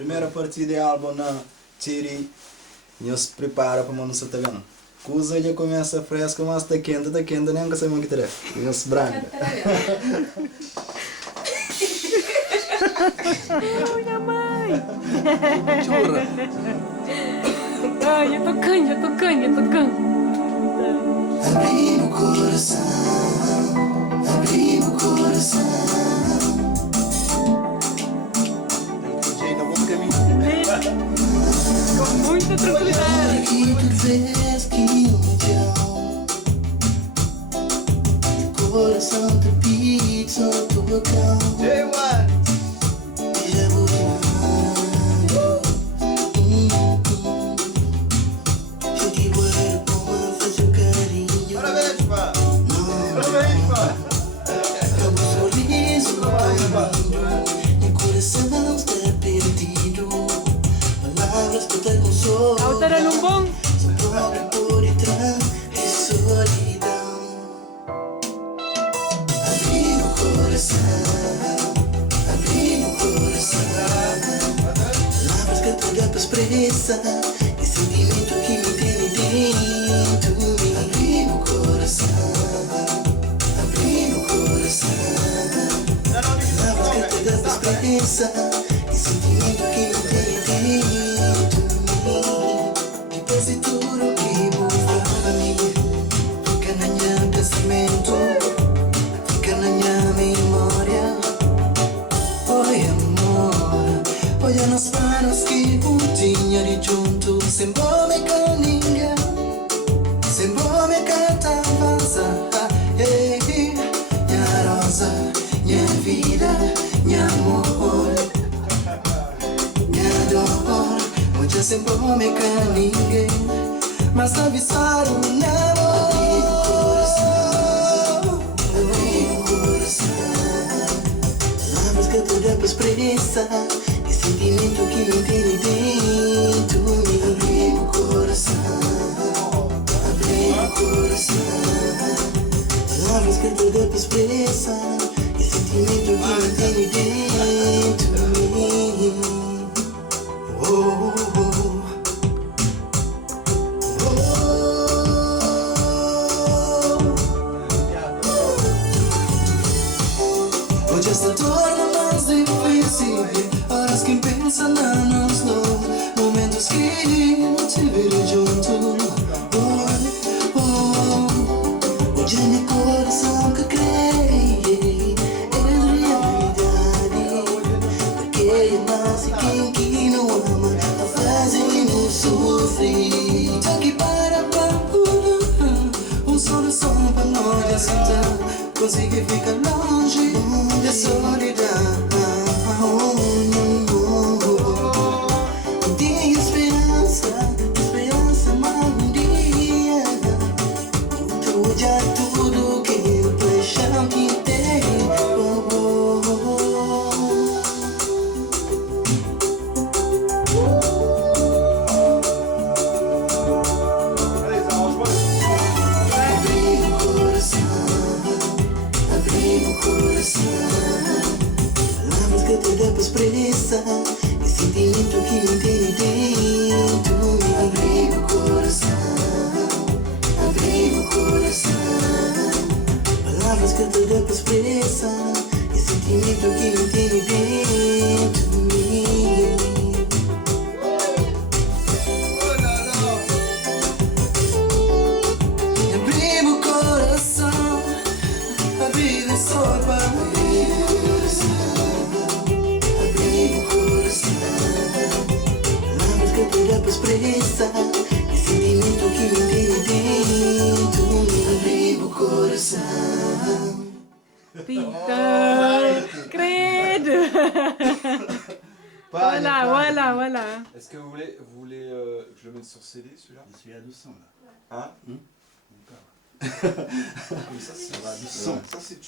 Primeira partida do álbum na Tiri. Nós prepara para mano tá vendo. Coisa já começa fresca, mas tá quente, nem que sei o que terá. Nós branca. Minha mãe! Churra. Ai, eu tô cã. Abri o coração, abri o coração. DJ no bom caminho. Com muita tranquilidade. Que tu vês que um o coração te pide só tua calma. J1. E eu vou eu te guardo como fazer o carinho. Parabéns, pá. Parabéns, pá. É um sorriso lindo. Meu coração está perdido. Palavras que te consolam. Altera num bom. Só toca por detrás de solidão. Abri o coração, abri o coração. Palavras que tu dá pra expressar. Esse sentimento que me tem dentro de mim. Abri o coração, abri o coração. Palavras que tu dá pra expressar. Esse sentimento que me tem dentro de mim. Depois de tudo que vou falar, fica na minha pensamento, fica na minha memória. Oi amor, olha nas manos que tinha de junto, sem bome com ninguém, sem bome canta avança. Minha rosa, minha vida, minha amor, minha dor. Hoje sem bome com ninguém, mas avisar o namoro. Abri o coração, palavras que tu dá pra expressar. Esse sentimento que me tem dentro de mim. Abri o coração, abri o coração. Palavras que tu dá pra expressar. Esse sentimento que me tem dentro de mim. Oh, oh, oh. Hoje esta torna mais difícil. Horas que pensa na nós dois, momentos que não te verei junto. Oh, oh. Hoje é meu coração que crê é realidade. Porque eu nasci quem não ama a fazem-nos sofrer. Tô aqui para um solução para nós aceitar. Conseguir ficar longe da solidão. Tem esperança, esperança mais um dia. Tu já tudo que eu paixão que tem. Oh, oh, oh. Abri o coração, abri o coração. Palavras que te dá pra expressar. Esse sentimento que me tem dentro de mim. Abri o coração, abri o coração. Palavras que te dá pra expressar. Esse sentimento que me tem dentro de mim. Abri o coração, abri o sol para abrir o coração, abri o coração. Palavras que tu dá pra expressar. Esse sentimento que me tem dentro de mim. Abri o coração. Peter, credo. Voilà. Est-ce que vous voulez que je le mette sur CD celui-là? Isso é do som, Hein? Hum? Comme ça, c'est Ça va du son. Ça, c'est